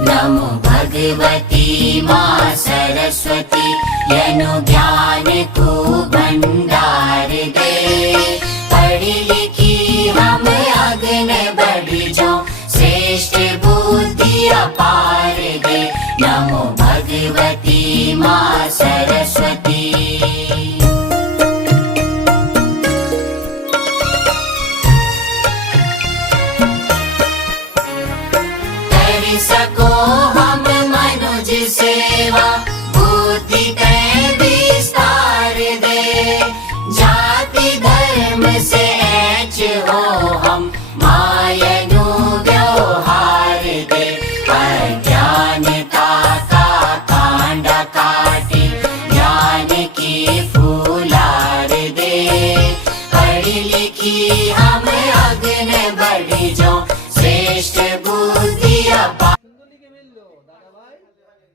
नमो भगवती माँ सरस्वती यनु ज्ञान को भंडार दे। पढ़ी लिखी हम आगे बढ़ जाओ, श्रेष्ठ बुद्धि अपार दे। नमो भगवती माँ सरस्वती। कर सको हम मनुज सेवा,